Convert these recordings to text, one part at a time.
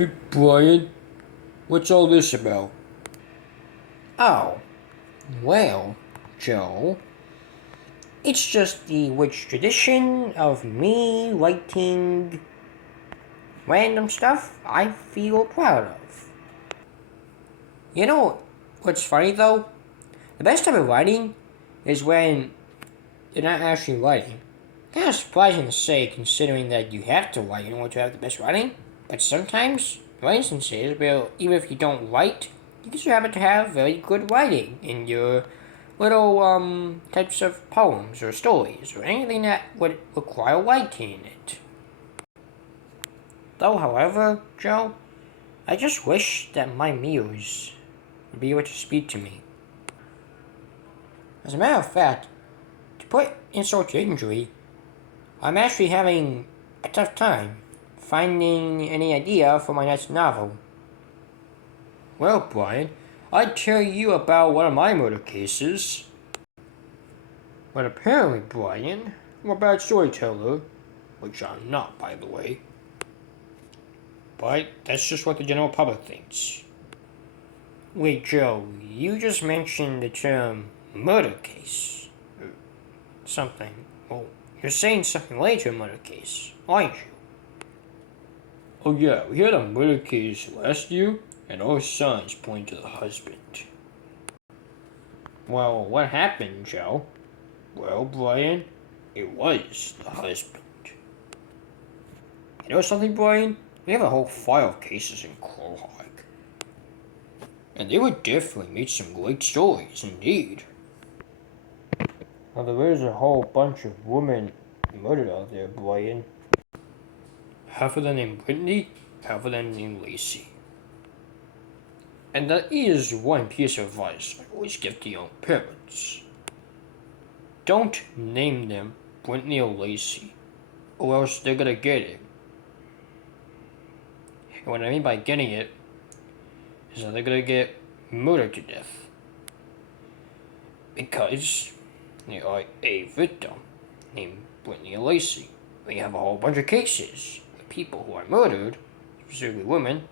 Hey, Brian, what's all this about? Oh, well, Joe, it's just the rich tradition of me writing random stuff I feel proud of. You know what's funny though? The best type of writing is when you're not actually writing. Kind of surprising to say considering that you have to write in order to have the best writing, but sometimes, for instances, where even if you don't write, you just happen to have very good writing in your little types of poems or stories or anything that would require writing in it. Though, however, Joe, I just wish that my muse would be able to speak to me. As a matter of fact, to put insult to injury, I'm actually having a tough time finding any idea for my next novel. Well, Brian, I'd tell you about one of my murder cases. But apparently, Brian, I'm a bad storyteller, which I'm not, by the way. But that's just what the general public thinks. Wait, Joe, you just mentioned the term murder case. Something. Well, you're saying something related to a murder case, aren't you? Oh yeah, we had a murder case last year, and our signs point to the husband. Well, what happened, Joe? Well, Brian, it was the husband. You know something, Brian? We have a whole file of cases in Crowhog. And they would definitely make some great stories, indeed. Now, there is a whole bunch of women murdered out there, Brian. Half of them named Brittany, half of them named Lacey. And that is one piece of advice I always give to young parents. Don't name them Brittany or Lacey, or else they're gonna get it. And what I mean by getting it is that they're gonna get murdered to death. Because they are a victim named Brittany or Lacey. We have a whole bunch of cases of people who are murdered, specifically women,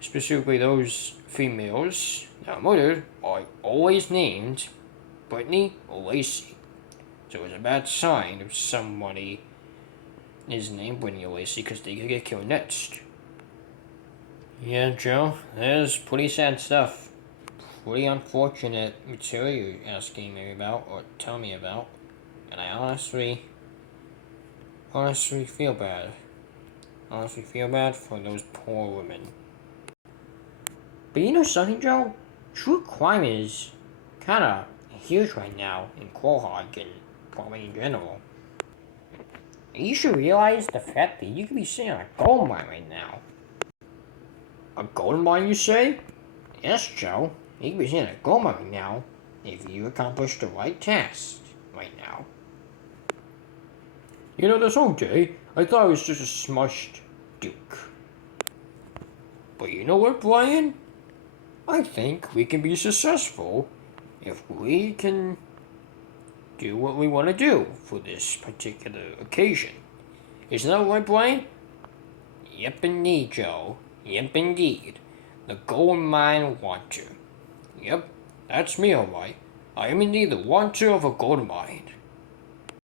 specifically those females that are murdered, are always named Brittany or Lacey. So it's a bad sign if somebody is named Brittany or Lacey because they could get killed next. Yeah, Joe, that is pretty sad stuff. Pretty unfortunate material you're asking me about or tell me about. And I honestly feel bad. Honestly feel bad for those poor women. But you know something, Joe? True crime is kinda huge right now in Quahog and probably in general. You should realize the fact that you could be sitting on a gold mine right now. A gold mine, you say? Yes, Joe. You could be sitting on a gold mine right now if you accomplish the right task right now. You know, that's okay. I thought it was just a smushed duke. But you know what, Brian? I think we can be successful if we can do what we want to do for this particular occasion. Isn't that right, Brian? Yep, indeed, Joe. Yep, indeed. The gold mine wanter. Yep, that's me, alright. I am indeed the wanter of a gold mine.